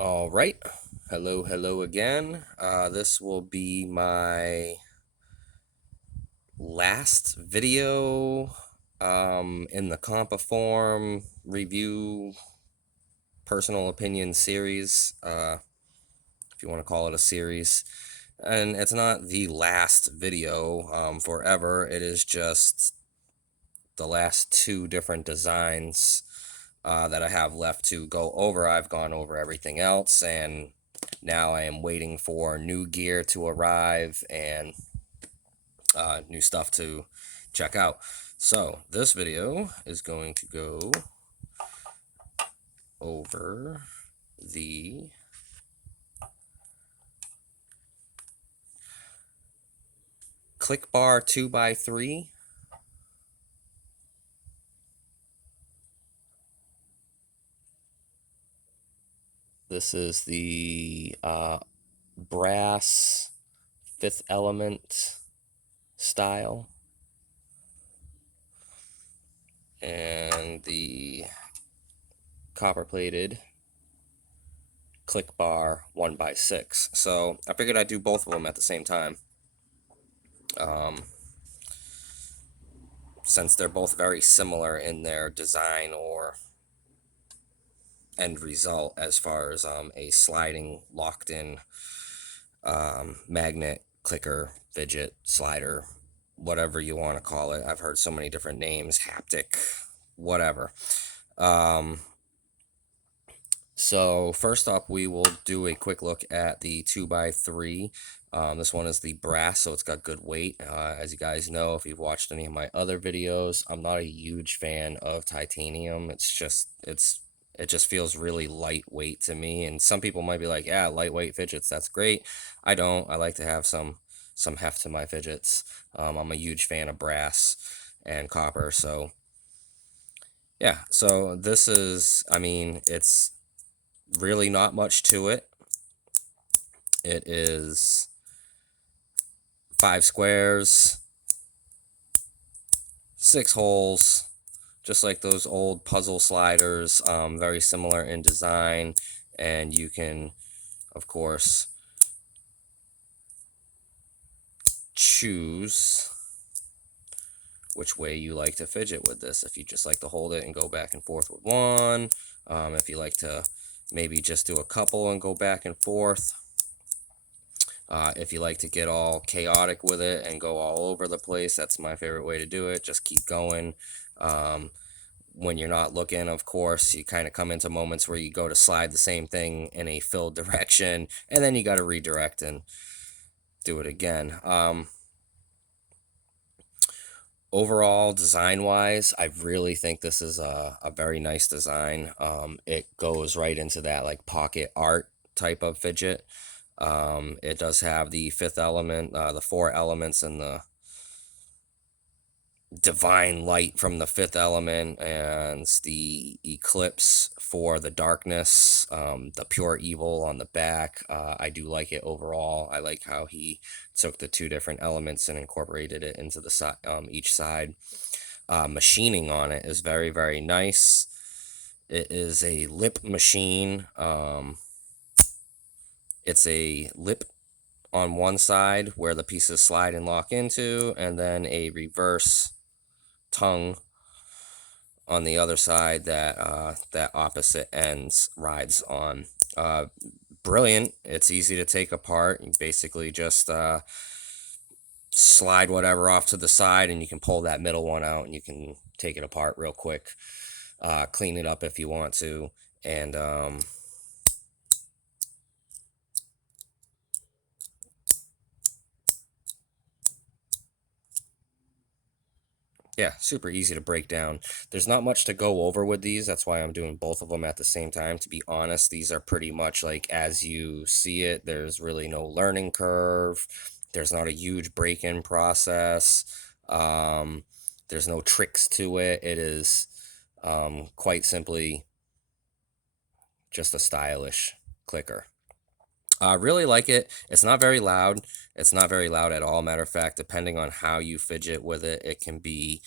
All right. Hello again. This will be my last video in the CompoForm review personal opinion series, if you want to call it a series. And it's not the last video forever. It is just the last two different designs that I have left to go over. I've gone over everything else, and now I am waiting for new gear to arrive and new stuff to check out. So this video is going to go over the ClickBar 2x3. This is the brass fifth element style, and the copper plated ClickBar 1x6. So I figured I'd do both of them at the same time, since they're both very similar in their design or end result as far as a sliding locked in magnet clicker fidget slider, whatever you want to call it. I've heard so many different names, haptic, whatever. So first up, we will do a quick look at the 2x3. This one is the brass, so it's got good weight. As you guys know, if you've watched any of my other videos, I'm not a huge fan of titanium. It just feels really lightweight to me. And some people might be like, yeah, lightweight fidgets, that's great. I don't. I like to have some heft to my fidgets. I'm a huge fan of brass and copper, so yeah. So this is, I mean, it's really not much to it. It is 5 squares, 6 holes, just like those old puzzle sliders, very similar in design, and you can, of course, choose which way you like to fidget with this. If you just like to hold it and go back and forth with one, if you like to maybe just do a couple and go back and forth. If you like to get all chaotic with it and go all over the place, that's my favorite way to do it. Just keep going. When you're not looking, of course, you kind of come into moments where you go to slide the same thing in a filled direction, and then you got to redirect and do it again. Overall, design-wise, I really think this is a very nice design. It goes right into that like pocket art type of fidget. It does have the fifth element, the 4 elements, and the divine light from the fifth element, and the eclipse for the darkness, the pure evil on the back. I do like it overall. I like how he took the 2 different elements and incorporated it into the each side. Machining on it is very, very nice. It is a lip machine. It's a lip on one side where the pieces slide and lock into, and then a reverse tongue on the other side that that opposite ends rides on. Brilliant. It's easy to take apart. You basically just slide whatever off to the side, and you can pull that middle one out, and you can take it apart real quick. Clean it up if you want to, and yeah, super easy to break down. There's not much to go over with these. That's why I'm doing both of them at the same time. To be honest, these are pretty much like as you see it. There's really no learning curve. There's not a huge break-in process. There's no tricks to it. It is quite simply just a stylish clicker. I really like it. It's not very loud. It's not very loud at all. Matter of fact, depending on how you fidget with it, it can be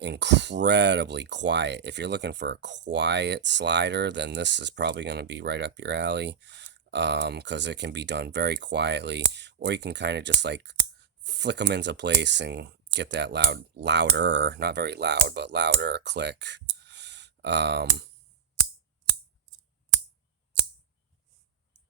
incredibly quiet. If you're looking for a quiet slider, then this is probably going to be right up your alley, because it can be done very quietly, or you can kind of just like flick them into place and get that louder, not very loud, but louder click. Um,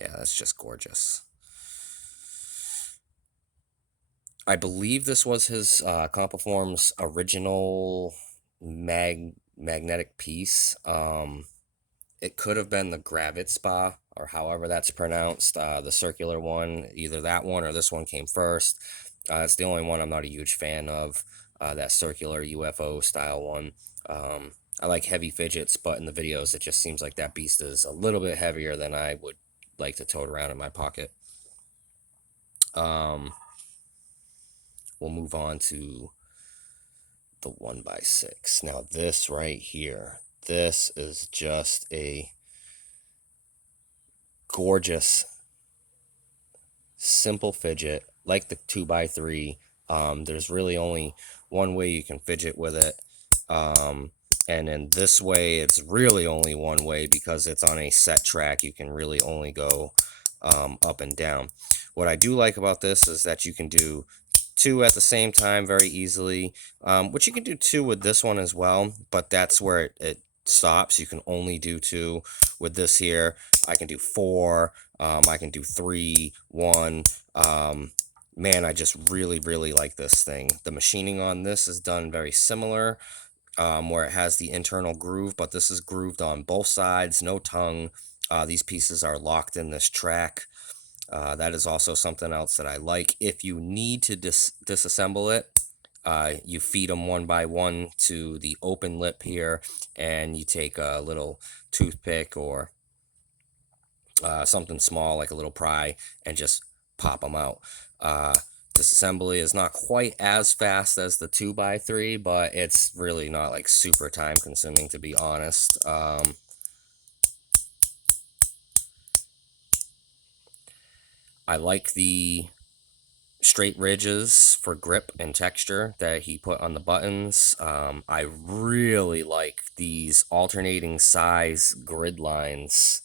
yeah, that's just gorgeous. I believe this was his CompoForm's original magnetic piece. It could have been the Gravit Spa, or however that's pronounced, the circular one. Either that one or this one came first. It's the only one I'm not a huge fan of, that circular UFO style one. I like heavy fidgets, but in the videos it just seems like that beast is a little bit heavier than I would like to tote around in my pocket. Um, we'll move on to the 1x6. Now this right here, this is just a gorgeous, simple fidget like the 2x3. There's really only one way you can fidget with it. And in this way, it's really only one way because it's on a set track. You can really only go up and down. What I do like about this is that you can do two at the same time very easily, which you can do two with this one as well, but that's where it stops. You can only do two. With this here, I can do four, I can do three, one. Man, I just really like this thing. The machining on this is done very similar, where it has the internal groove, but this is grooved on both sides, no tongue. These pieces are locked in this track. That is also something else that I like. If you need to disassemble it, you feed them one by one to the open lip here, and you take a little toothpick or something small like a little pry and just pop them out. Disassembly is not quite as fast as the 2x3, but it's really not like super time consuming, to be honest. I like the straight ridges for grip and texture that he put on the buttons. I really like these alternating size grid lines,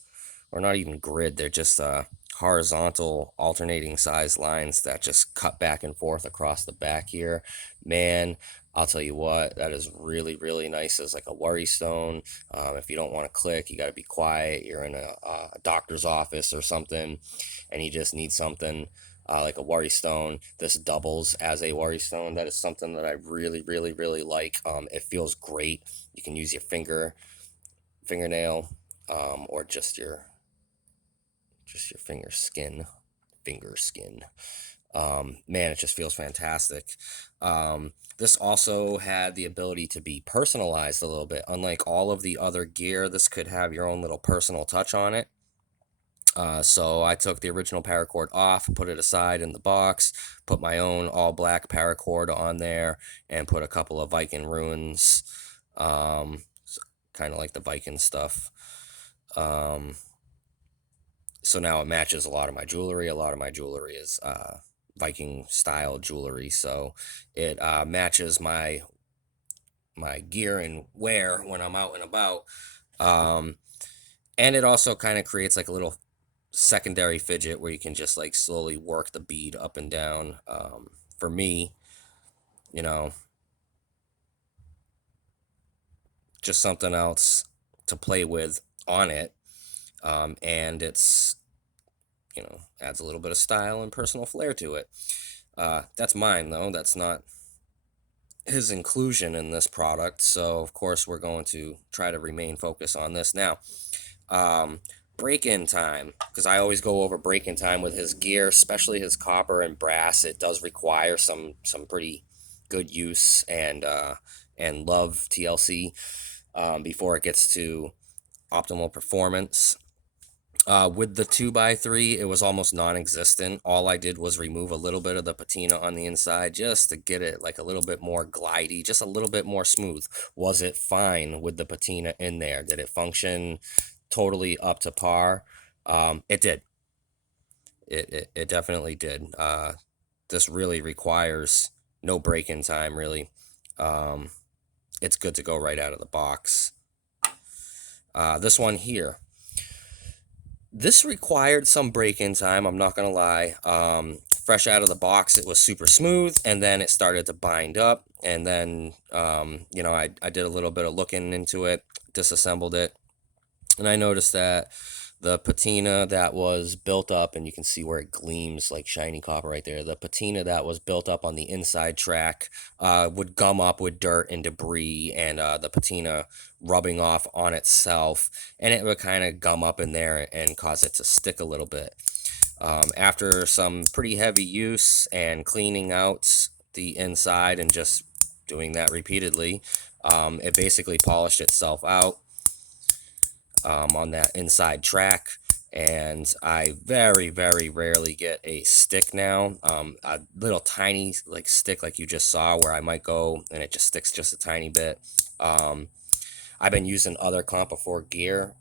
or not even grid, they're just horizontal alternating size lines that just cut back and forth across the back here. Man, I'll tell you what, that is really nice as like a worry stone. If you don't want to click, you got to be quiet, you're in a doctor's office or something, and you just need something like a worry stone. This doubles as a worry stone. That is something that I really like. It feels great. You can use your fingernail, or just your finger skin. Man, it just feels fantastic. This also had the ability to be personalized a little bit. Unlike all of the other gear, this could have your own little personal touch on it. So I took the original paracord off, put it aside in the box, put my own all black paracord on there, and put a couple of Viking runes, kind of like the Viking stuff. So now it matches a lot of my jewelry. A lot of my jewelry is Viking style jewelry, so it matches my gear and wear when I'm out and about. And it also kind of creates like a little secondary fidget where you can just like slowly work the bead up and down. For me, you know, just something else to play with on it. And it's, adds a little bit of style and personal flair to it. That's mine though. That's not his inclusion in this product. So of course we're going to try to remain focused on this now. Break-in time, because I always go over break-in time with his gear, especially his copper and brass. It does require some pretty good use and love TLC before it gets to optimal performance. With the 2x3, it was almost non-existent. All I did was remove a little bit of the patina on the inside just to get it like a little bit more glidey, just a little bit more smooth. Was it fine with the patina in there? Did it function totally up to par? It did. It definitely did. This really requires no break-in time, really. it's good to go right out of the box. This one here, this required some break-in time, I'm not gonna lie. Fresh out of the box, it was super smooth, and then it started to bind up, and then I did a little bit of looking into it, disassembled it, and I noticed that the patina that was built up, and you can see where it gleams like shiny copper right there, the patina that was built up on the inside track would gum up with dirt and debris, and the patina rubbing off on itself, and it would kind of gum up in there and cause it to stick a little bit. After some pretty heavy use and cleaning out the inside and just doing that repeatedly, it basically polished itself out on that inside track, and I very, very rarely get a stick now. A little tiny like stick like you just saw, where I might go and it just sticks just a tiny bit. I've been using other CompoForm gear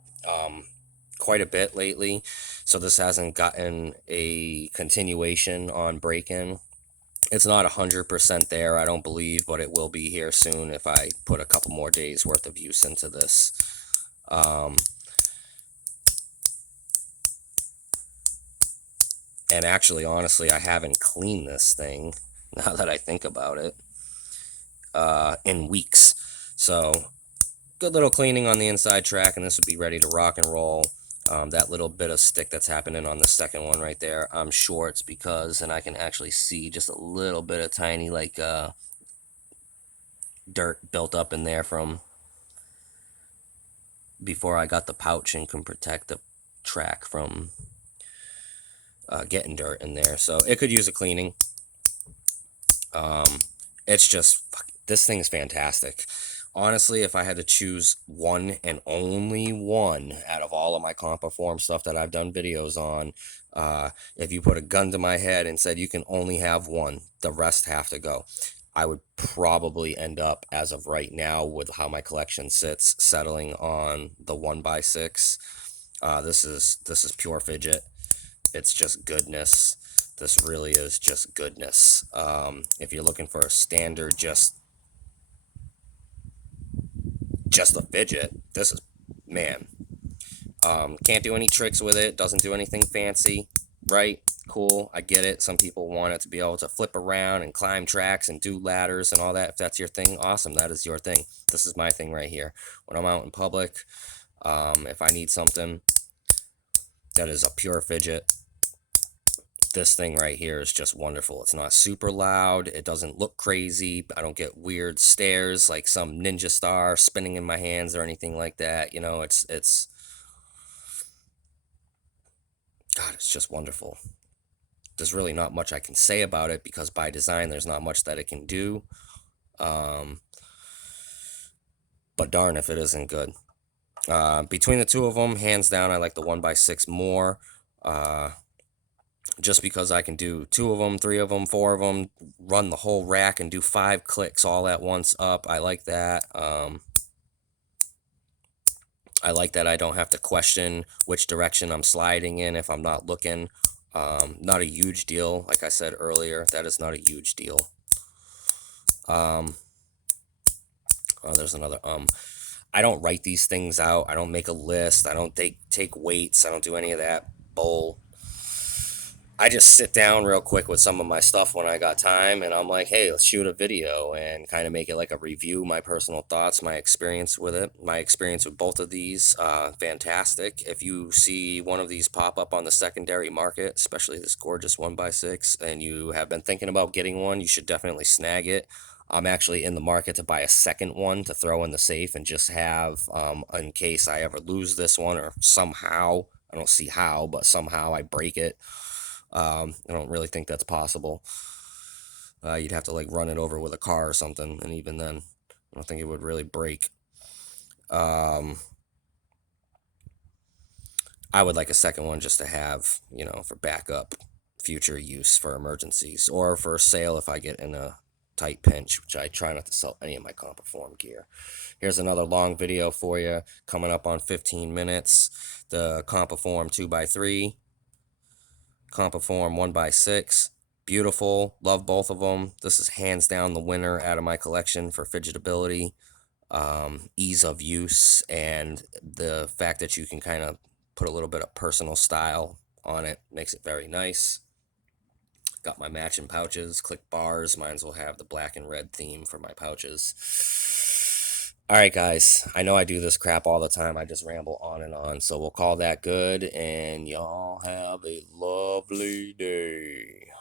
quite a bit lately, so this hasn't gotten a continuation on break-in. It's not 100% there, I don't believe, but it will be here soon if I put a couple more days worth of use into this. And actually, honestly, I haven't cleaned this thing, now that I think about it, in weeks. So, good little cleaning on the inside track, and this would be ready to rock and roll. That little bit of stick that's happening on the second one right there, I'm sure it's because, and I can actually see just a little bit of tiny, like, dirt built up in there from before I got the pouch and can protect the track from getting dirt in there. So, it could use a cleaning. It's just, this thing is fantastic. Honestly, if I had to choose one and only one out of all of my CompoForm stuff that I've done videos on, if you put a gun to my head and said you can only have one, the rest have to go, I would probably end up, as of right now, with how my collection sits, settling on the 1x6. This is pure fidget. It's just goodness. This really is just goodness. If you're looking for a standard, just a fidget, this is, man. Can't do any tricks with it. Doesn't do anything fancy. Right? Cool. I get it. Some people want it to be able to flip around and climb tracks and do ladders and all that. If that's your thing, awesome. That is your thing. This is my thing right here. When I'm out in public, if I need something that is a pure fidget, this thing right here is just wonderful. It's not super loud. It doesn't look crazy. I don't get weird stares like some ninja star spinning in my hands or anything like that. It's God, it's just wonderful. There's really not much I can say about it because by design, there's not much that it can do. But darn if it isn't good. Between the two of them, hands down, I like the 1x6 more. Just because I can do 2 of them, 3 of them, 4 of them, run the whole rack and do 5 clicks all at once up. I like that. I like that I don't have to question which direction I'm sliding in if I'm not looking. Not a huge deal. Like I said earlier, that is not a huge deal. Oh, there's another I don't write these things out. I don't make a list. I don't take weights. I don't do any of that bull. I just sit down real quick with some of my stuff when I got time, and I'm like, hey, let's shoot a video and kind of make it like a review, my personal thoughts, my experience with it. My experience with both of these, fantastic. If you see one of these pop up on the secondary market, especially this gorgeous 1x6, and you have been thinking about getting one, you should definitely snag it. I'm actually in the market to buy a second one to throw in the safe and just have, in case I ever lose this one or somehow, I don't see how, but somehow I break it. I don't really think that's possible. You'd have to like run it over with a car or something, and even then, I don't think it would really break. I would like a second one just to have, for backup, future use for emergencies, or for sale if I get in a tight pinch, which I try not to sell any of my CompoForm gear. Here's another long video for you, coming up on 15 minutes. The CompoForm 2x3. CompoForm 1x6, beautiful, love both of them. This is hands down the winner out of my collection for fidgetability. ease of use, and the fact that you can kind of put a little bit of personal style on it makes it very nice. Got my matching pouches, click bars. Mine's will have the black and red theme for my pouches. All right, guys. I know I do this crap all the time. I just ramble on and on. So we'll call that good, and y'all have a lovely day.